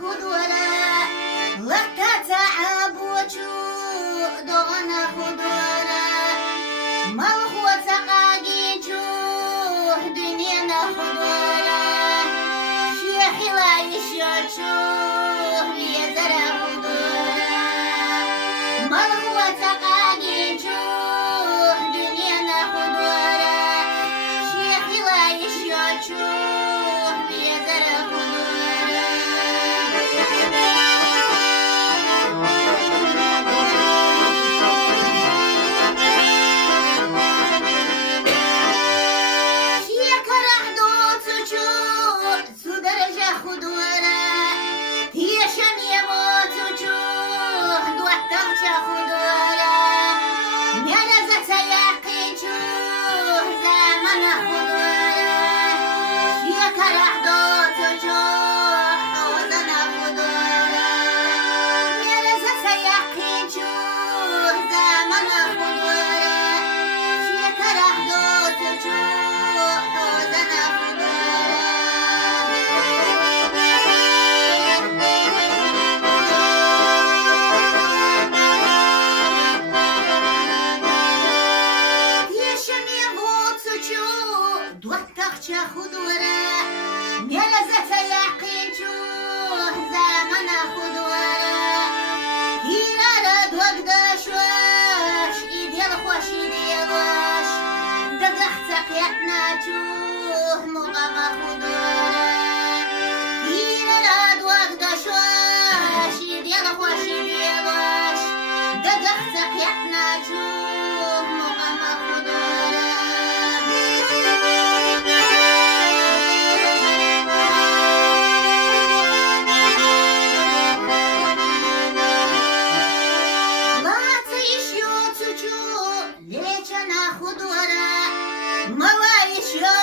خدورة لك تعب وجود دغنا خدورة ملخوة سقاقي جوه دنيانا خدورة شيخي لا يشوه بيزرع خدورة ملخوة سقاقي جوه دنيانا خدورة شيخي لا يشوه بيزرع خدورة جوه مقام خدورة ينراد وقت شواش يديل خوش يديلوش قدح سقيتنا جوه مقام خدورة لا تعيش يوتجو ليجنا خدورة ما لا يشيو